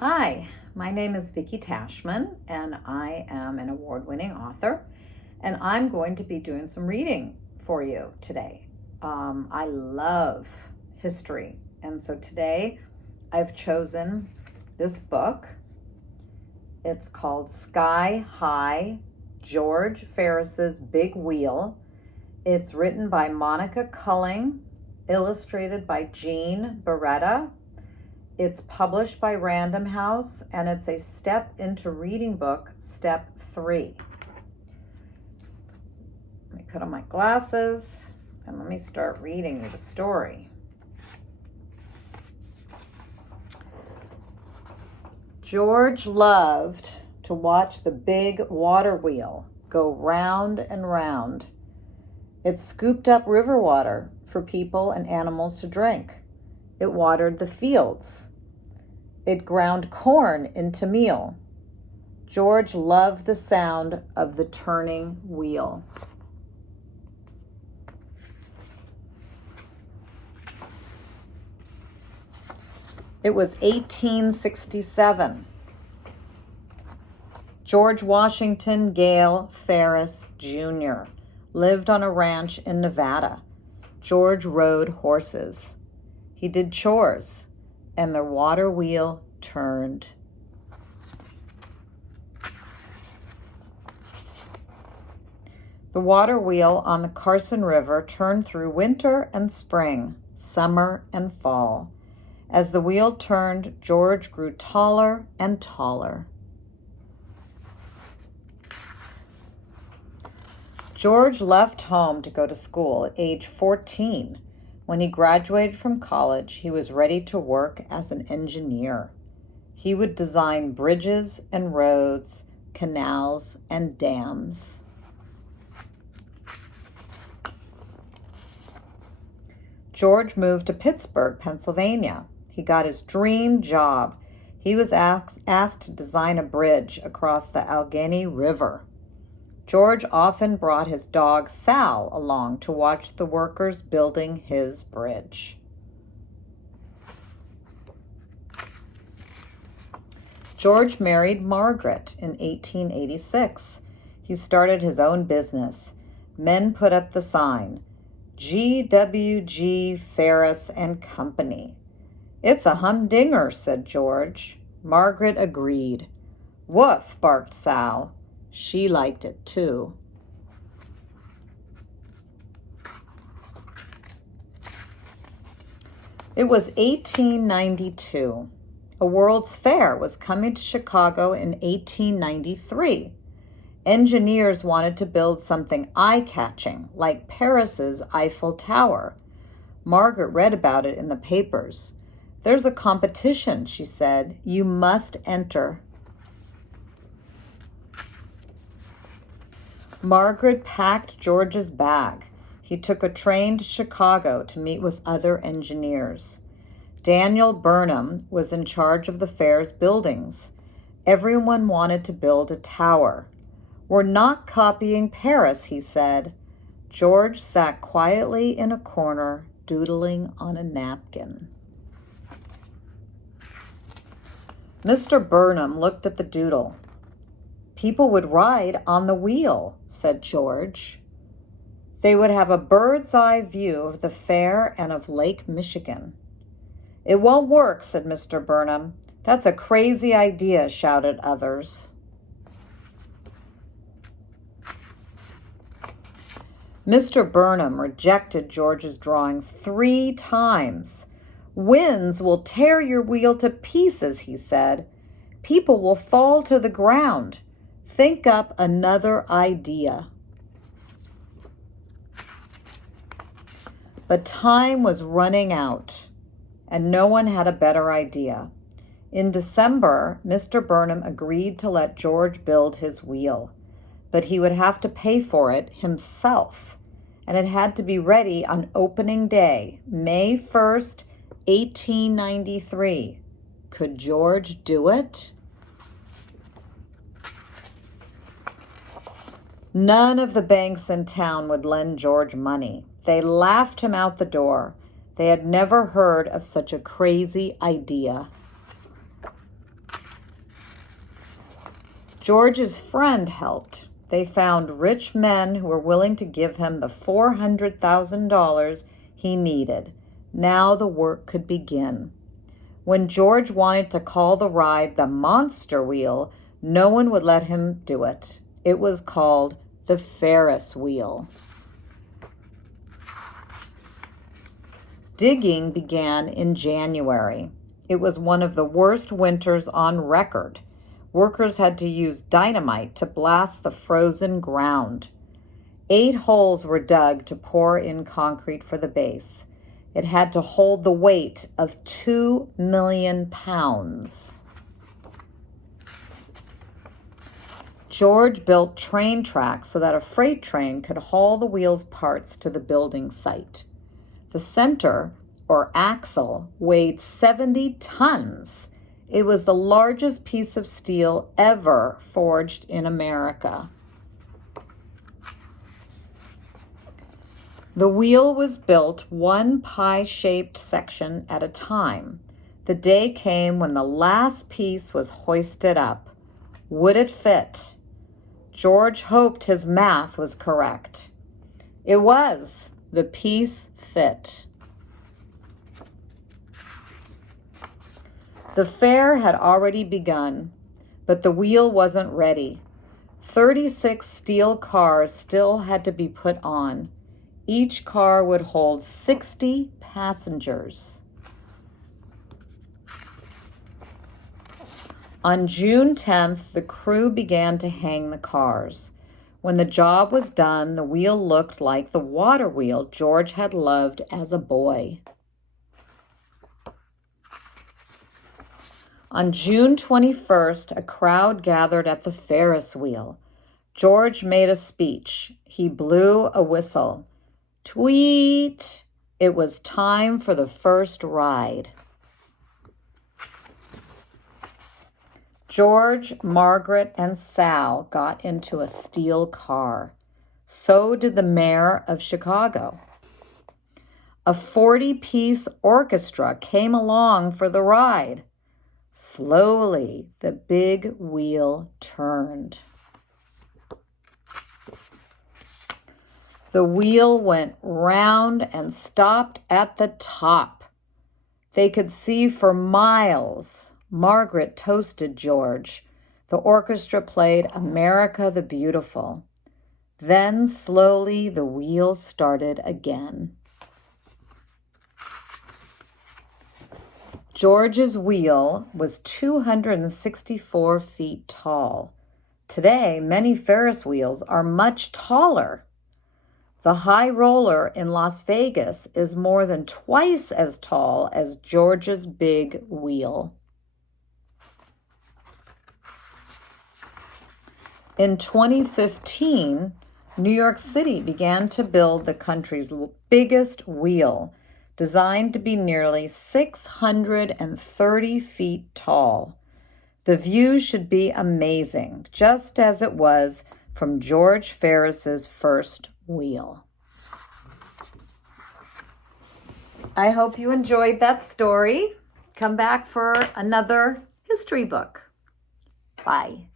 Hi, my name is Vicki Tashman, and I am an award-winning author, and I'm going to be doing some reading for you today. I love history, and so today I've chosen this book. It's called Sky High, George Ferris's Big Wheel. It's written by Monica Kulling, illustrated by Gene Barretta. It's published by Random House, and it's a Step into Reading book, Step 3. Let me put on my glasses, and let me start reading you the story. George loved to watch the big water wheel go round and round. It scooped up river water for people and animals to drink. It watered the fields. It ground corn into meal. George loved the sound of the turning wheel. It was 1867. George Washington Gale Ferris Jr. lived on a ranch in Nevada. George rode horses. He did chores, and the water wheel turned. The water wheel on the Carson River turned through winter and spring, summer and fall. As the wheel turned, George grew taller and taller. George left home to go to school at age 14. When he graduated from college, he was ready to work as an engineer. He would design bridges and roads, canals and dams. George moved to Pittsburgh, Pennsylvania. He got his dream job. He was asked to design a bridge across the Allegheny River. George often brought his dog Sal along to watch the workers building his bridge. George married Margaret in 1886. He started his own business. Men put up the sign, GWG Ferris and Company. "It's a humdinger," said George. Margaret agreed. "Woof," barked Sal. She liked it too. It was 1892. A World's Fair was coming to Chicago in 1893. Engineers wanted to build something eye-catching, like Paris's Eiffel Tower. Margaret read about it in the papers. "There's a competition," she said. "You must enter." Margaret packed George's bag. He took a train to Chicago to meet with other engineers. Daniel Burnham was in charge of the fair's buildings. Everyone wanted to build a tower. "We're not copying Paris," he said. George sat quietly in a corner, doodling on a napkin. Mr. Burnham looked at the doodle. "People would ride on the wheel," said George. "They would have a bird's eye view of the fair and of Lake Michigan." "It won't work," said Mr. Burnham. "That's a crazy idea," shouted others. Mr. Burnham rejected George's drawings 3 times. "Winds will tear your wheel to pieces," he said. "People will fall to the ground. Think up another idea." But time was running out, and no one had a better idea. In December, Mr. Burnham agreed to let George build his wheel, but he would have to pay for it himself, and it had to be ready on opening day, May 1st, 1893. Could George do it? None of the banks in town would lend George money. They laughed him out the door. They had never heard of such a crazy idea. George's friend helped. They found rich men who were willing to give him the $400,000 he needed. Now the work could begin. When George wanted to call the ride the Monster Wheel, no one would let him do it. It was called the Ferris Wheel. Digging began in January. It was one of the worst winters on record. Workers had to use dynamite to blast the frozen ground. 8 holes were dug to pour in concrete for the base. It had to hold the weight of 2 million pounds. George built train tracks so that a freight train could haul the wheel's parts to the building site. The center, or axle, weighed 70 tons. It was the largest piece of steel ever forged in America. The wheel was built one pie-shaped section at a time. The day came when the last piece was hoisted up. Would it fit? George hoped his math was correct. It was. The piece fit. The fair had already begun, but the wheel wasn't ready. 36 steel cars still had to be put on. Each car would hold 60 passengers. On June 10th, the crew began to hang the cars. When the job was done, the wheel looked like the water wheel George had loved as a boy. On June 21st, a crowd gathered at the Ferris Wheel. George made a speech. He blew a whistle. Tweet! It was time for the first ride. George, Margaret, and Sal got into a steel car. So did the mayor of Chicago. A 40-piece orchestra came along for the ride. Slowly, the big wheel turned. The wheel went round and stopped at the top. They could see for miles. Margaret toasted George. The orchestra played America the Beautiful. Then slowly the wheel started again. George's wheel was 264 feet tall. Today, many Ferris wheels are much taller. The high roller in Las Vegas is more than twice as tall as George's big wheel. In 2015, New York City began to build the country's biggest wheel, designed to be nearly 630 feet tall. The view should be amazing, just as it was from George Ferris's first wheel. I hope you enjoyed that story. Come back for another history book. Bye.